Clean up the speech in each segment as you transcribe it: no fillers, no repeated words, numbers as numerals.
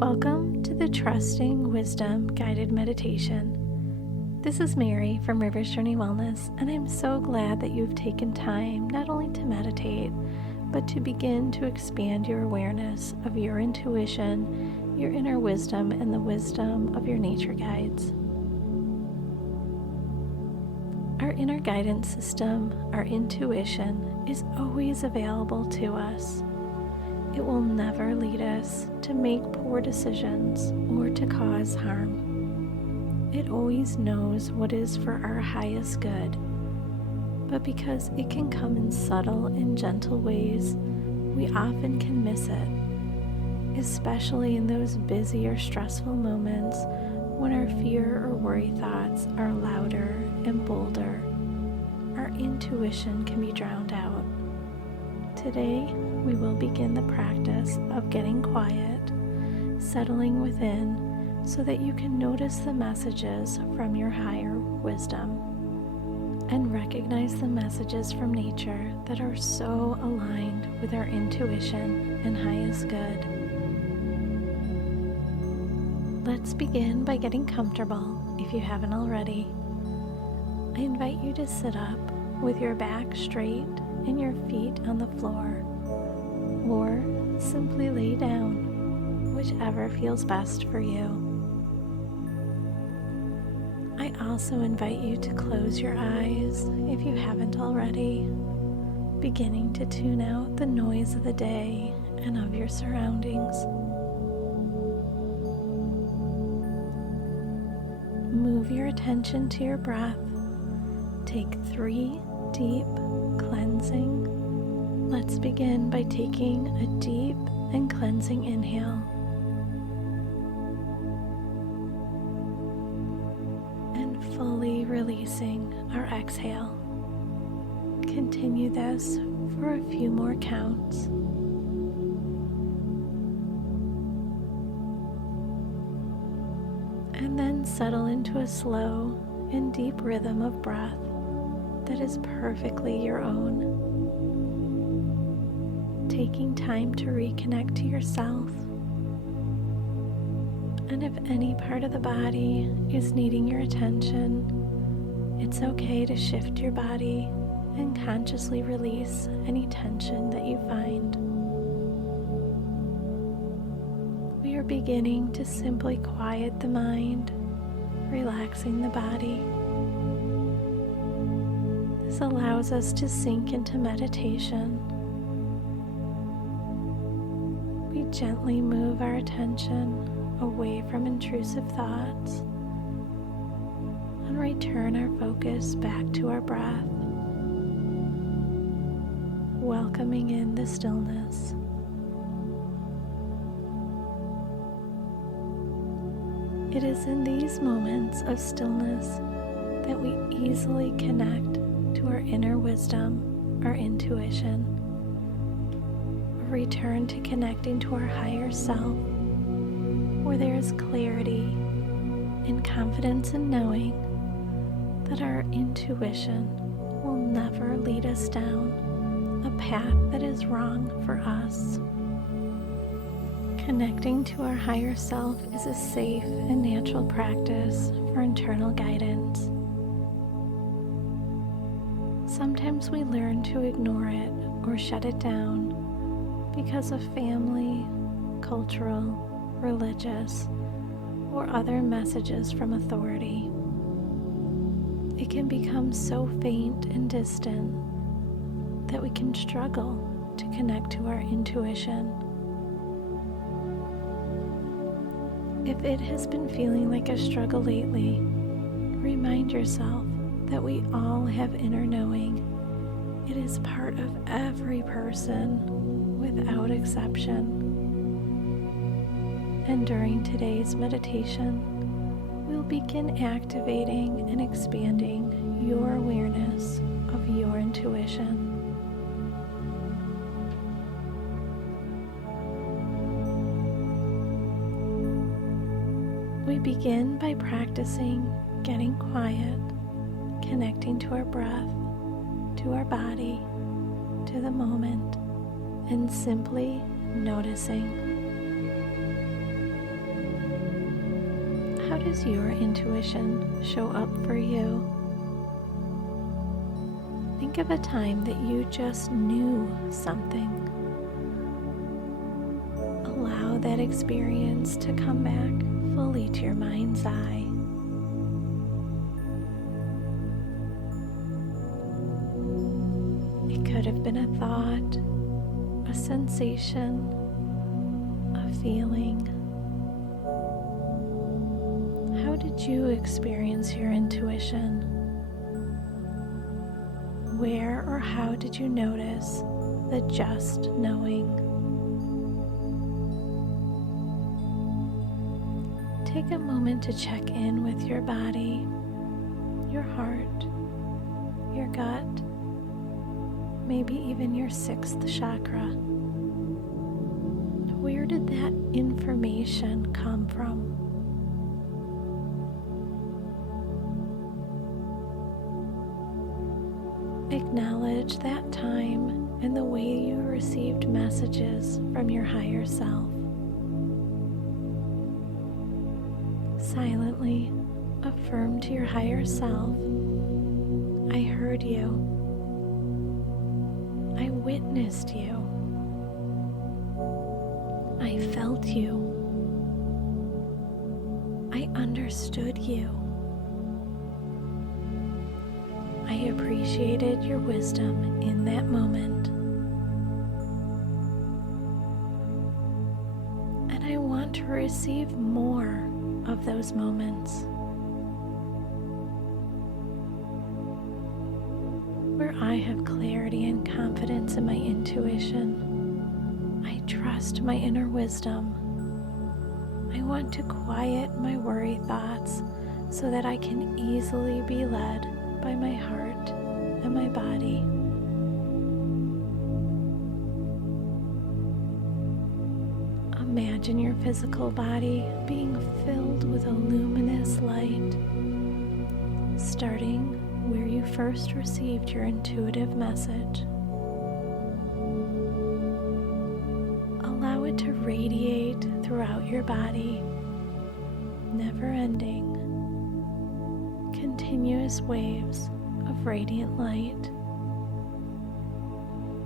Welcome to the Trusting Wisdom Guided Meditation. This is Mary from River's Journey Wellness, and I'm so glad that you've taken time not only to meditate, but to begin to expand your awareness of your intuition, your inner wisdom, and the wisdom of your nature guides. Our inner guidance system, our intuition, is always available to us. It will never lead us to make poor decisions or to cause harm. It always knows what is for our highest good, but because it can come in subtle and gentle ways, we often can miss it, especially in those busy or stressful moments when our fear or worry thoughts are louder and bolder. Our intuition can be drowned out. Today, we will begin the practice of getting quiet, settling within, so that you can notice the messages from your higher wisdom and recognize the messages from nature that are so aligned with our intuition and highest good. Let's begin by getting comfortable if you haven't already. I invite you to sit up with your back straight and your feet on the floor, or simply lay down, whichever feels best for you. I also invite you to close your eyes if you haven't already, beginning to tune out the noise of the day and of your surroundings. Move your attention to your breath. Take 3 deep cleansing. Let's begin by taking a deep and cleansing inhale. And fully releasing our exhale. Continue this for a few more counts. And then settle into a slow and deep rhythm of breath that is perfectly your own. Taking time to reconnect to yourself. And if any part of the body is needing your attention, it's okay to shift your body and consciously release any tension that you find. We are beginning to simply quiet the mind, relaxing the body. This allows us to sink into meditation. We gently move our attention away from intrusive thoughts and return our focus back to our breath, welcoming in the stillness. It is in these moments of stillness that we easily connect to our inner wisdom, our intuition. A return to connecting to our higher self, where there is clarity and confidence in knowing that our intuition will never lead us down a path that is wrong for us. Connecting to our higher self is a safe and natural practice for internal guidance. Sometimes we learn to ignore it or shut it down because of family, cultural, religious, or other messages from authority. It can become so faint and distant that we can struggle to connect to our intuition. If it has been feeling like a struggle lately, remind yourself that we all have inner knowing. It is part of every person without exception. And during today's meditation, we'll begin activating and expanding your awareness of your intuition. We begin by practicing getting quiet, connecting to our breath, to our body, to the moment, and simply noticing. How does your intuition show up for you? Think of a time that you just knew something. Allow that experience to come back fully to your mind's eye. It could have been a thought, a sensation, a feeling. How did you experience your intuition? Where or how did you notice the just knowing? Take a moment to check in with your body, your heart, your gut, maybe even your sixth chakra. Where did that information come from? Acknowledge that time and the way you received messages from your higher self. Silently affirm to your higher self, I heard you. I witnessed you. I felt you. I understood you. I appreciated your wisdom in that moment. And I want to receive more of those moments where I have clarity and confidence in my intuition. I trust my inner wisdom. I want to quiet my worry thoughts so that I can easily be led by my heart and my body. Imagine your physical body being filled with a luminous light, starting where you first received your intuitive message. Allow it to radiate throughout your body, never ending. Continuous waves of radiant light,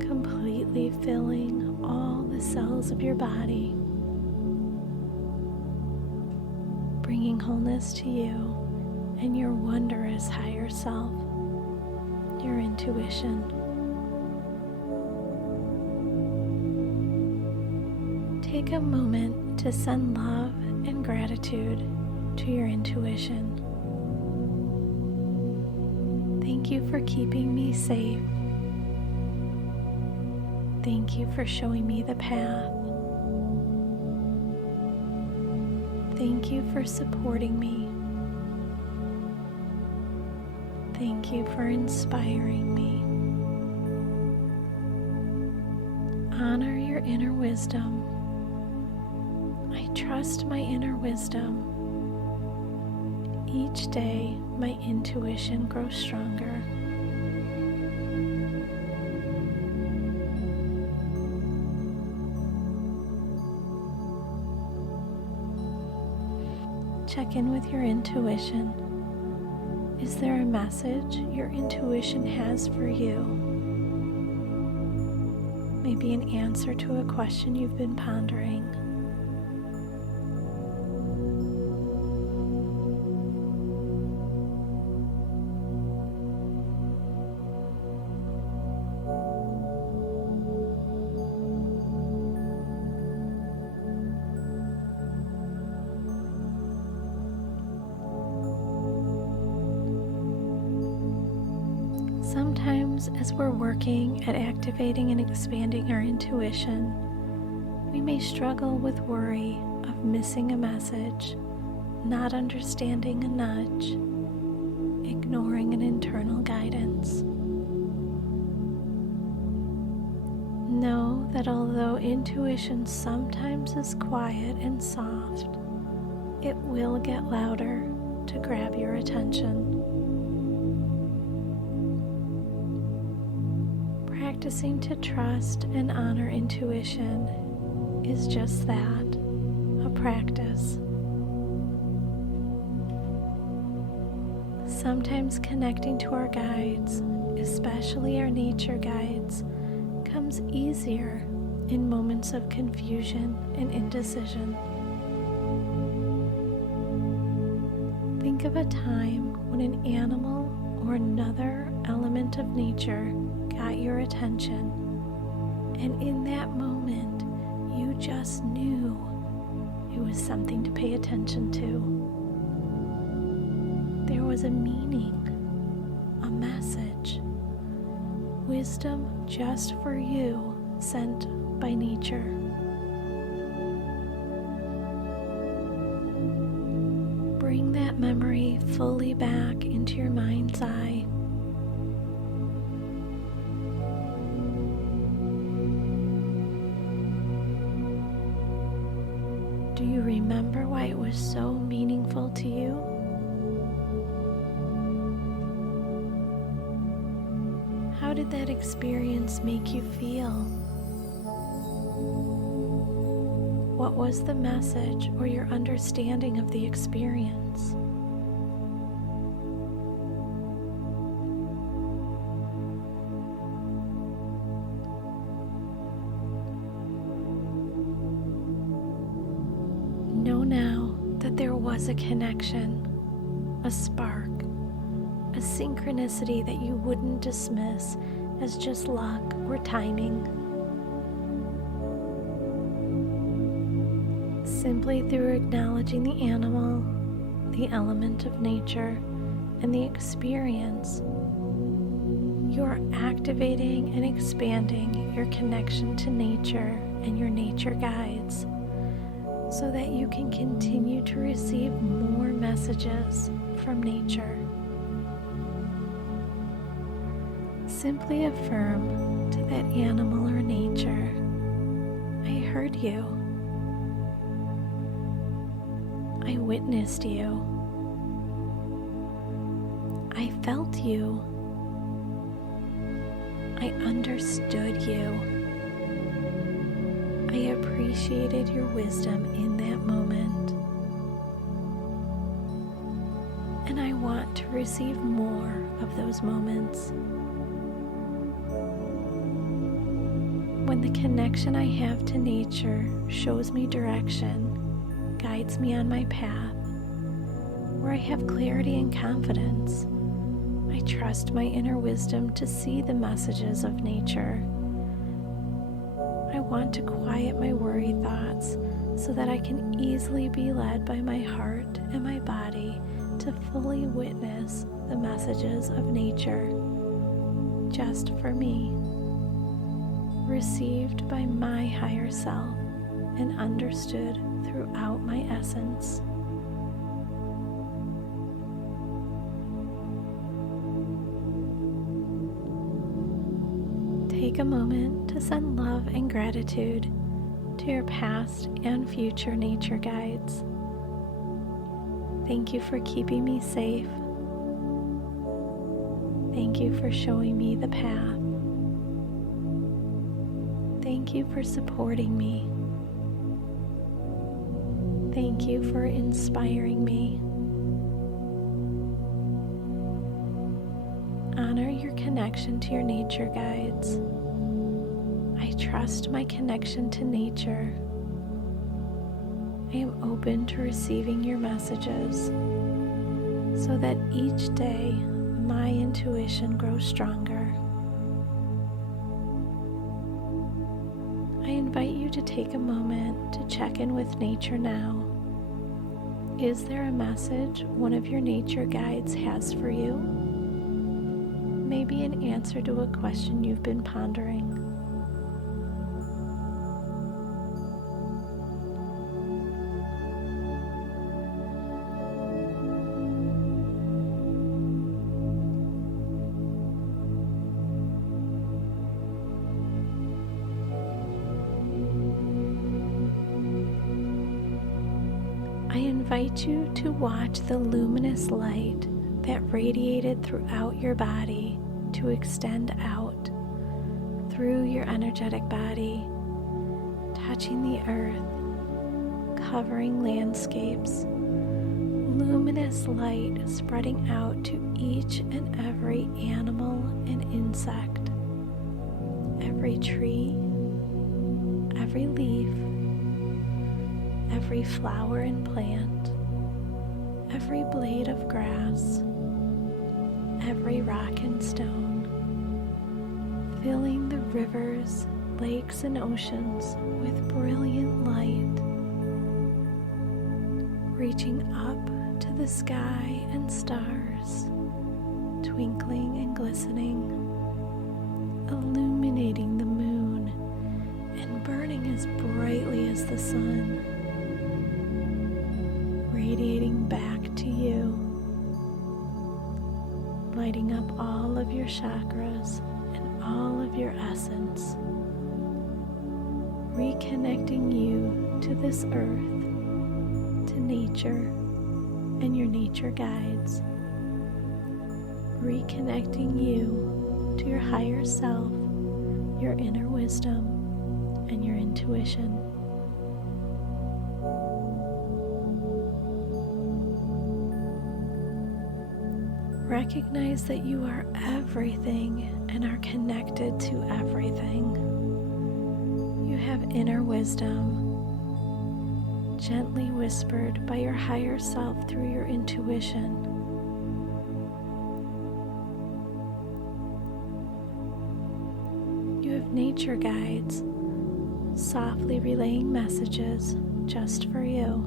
completely filling all the cells of your body, bringing wholeness to you and your wondrous higher self, your intuition. Take a moment to send love and gratitude to your intuition. Thank you for keeping me safe. Thank you for showing me the path. Thank you for supporting me. Thank you for inspiring me. Honor your inner wisdom. I trust my inner wisdom. Each day, my intuition grows stronger. Check in with your intuition. Is there a message your intuition has for you? Maybe an answer to a question you've been pondering. Sometimes, as we're working at activating and expanding our intuition, we may struggle with worry of missing a message, not understanding a nudge, ignoring an internal guidance. Know that although intuition sometimes is quiet and soft, it will get louder to grab your attention. Practicing to trust and honor intuition is just that, a practice. Sometimes connecting to our guides, especially our nature guides, comes easier in moments of confusion and indecision. Think of a time when an animal or another element of nature got your attention, and in that moment, you just knew it was something to pay attention to. There was a meaning, a message, wisdom just for you sent by nature. Bring that memory fully back into your mind's eye. Do you remember why it was so meaningful to you? How did that experience make you feel? What was the message or your understanding of the experience? Know now that there was a connection, a spark, a synchronicity that you wouldn't dismiss as just luck or timing. Simply through acknowledging the animal, the element of nature, and the experience, you're activating and expanding your connection to nature and your nature guides so that you can continue to receive more messages from nature. Simply affirm to that animal or nature, I heard you. I witnessed you. I felt you. I understood you. I appreciated your wisdom in that moment. And I want to receive more of those moments. When the connection I have to nature shows me direction, guides me on my path, where I have clarity and confidence, I trust my inner wisdom to see the messages of nature. I want to quiet my worry thoughts so that I can easily be led by my heart and my body to fully witness the messages of nature, just for me, received by my higher self and understood throughout my essence. Take a moment to send love and gratitude to your past and future nature guides. Thank you for keeping me safe. Thank you for showing me the path. Thank you for supporting me. Thank you for inspiring me. Honor your connection to your nature guides. I trust my connection to nature. I am open to receiving your messages so that each day my intuition grows stronger. I invite you to take a moment to check in with nature now. Is there a message one of your nature guides has for you? Maybe an answer to a question you've been pondering. I invite you to watch the luminous light that radiated throughout your body to extend out through your energetic body, touching the earth, covering landscapes, luminous light spreading out to each and every animal and insect, every tree, every leaf, every flower and plant, every blade of grass, every rock and stone, filling the rivers, lakes, and oceans with brilliant light, reaching up to the sky and stars, twinkling and glistening, illuminating the moon and burning as brightly as the sun, radiating back to you, lighting up all of your chakras and all of your essence, reconnecting you to this earth, to nature and your nature guides, reconnecting you to your higher self, your inner wisdom, and your intuition. Recognize that you are everything and are connected to everything. You have inner wisdom, gently whispered by your higher self through your intuition. You have nature guides, softly relaying messages just for you.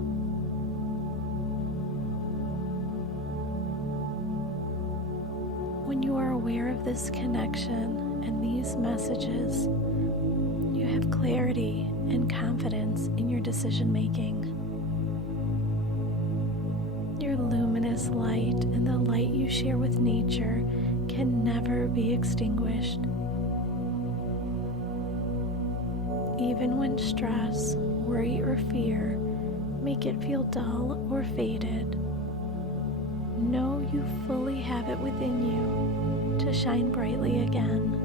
When you are aware of this connection and these messages, you have clarity and confidence in your decision making. Your luminous light and the light you share with nature can never be extinguished. Even when stress, worry, or fear make it feel dull or faded, know you fully have it within you to shine brightly again.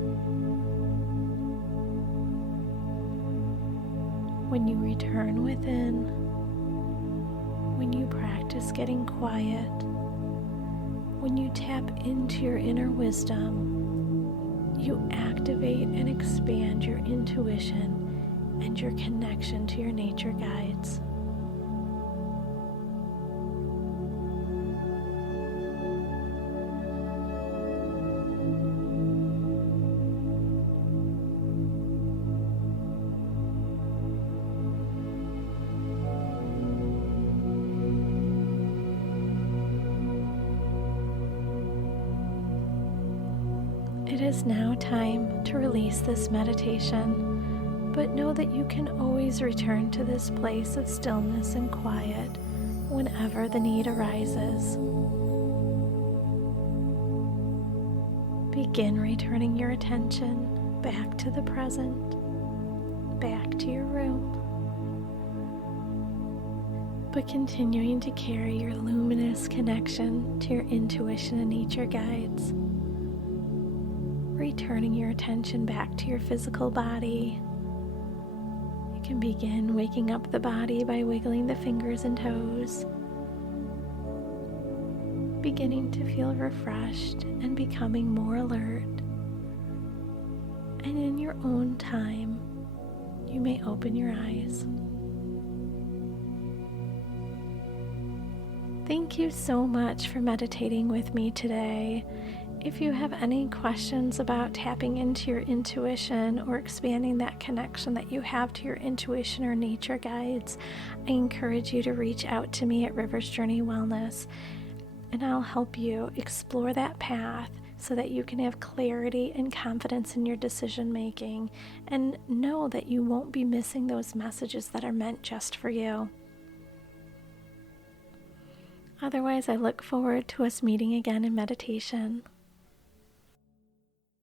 When you return within, when you practice getting quiet, when you tap into your inner wisdom, you activate and expand your intuition and your connection to your nature guides. It is now time to release this meditation, but know that you can always return to this place of stillness and quiet whenever the need arises. Begin returning your attention back to the present, back to your room, but continuing to carry your luminous connection to your intuition and nature guides. Returning your attention back to your physical body. You can begin waking up the body by wiggling the fingers and toes, beginning to feel refreshed and becoming more alert. And in your own time, you may open your eyes. Thank you so much for meditating with me today. If you have any questions about tapping into your intuition or expanding that connection that you have to your intuition or nature guides, I encourage you to reach out to me at Rivers Journey Wellness, and I'll help you explore that path so that you can have clarity and confidence in your decision making and know that you won't be missing those messages that are meant just for you. Otherwise, I look forward to us meeting again in meditation.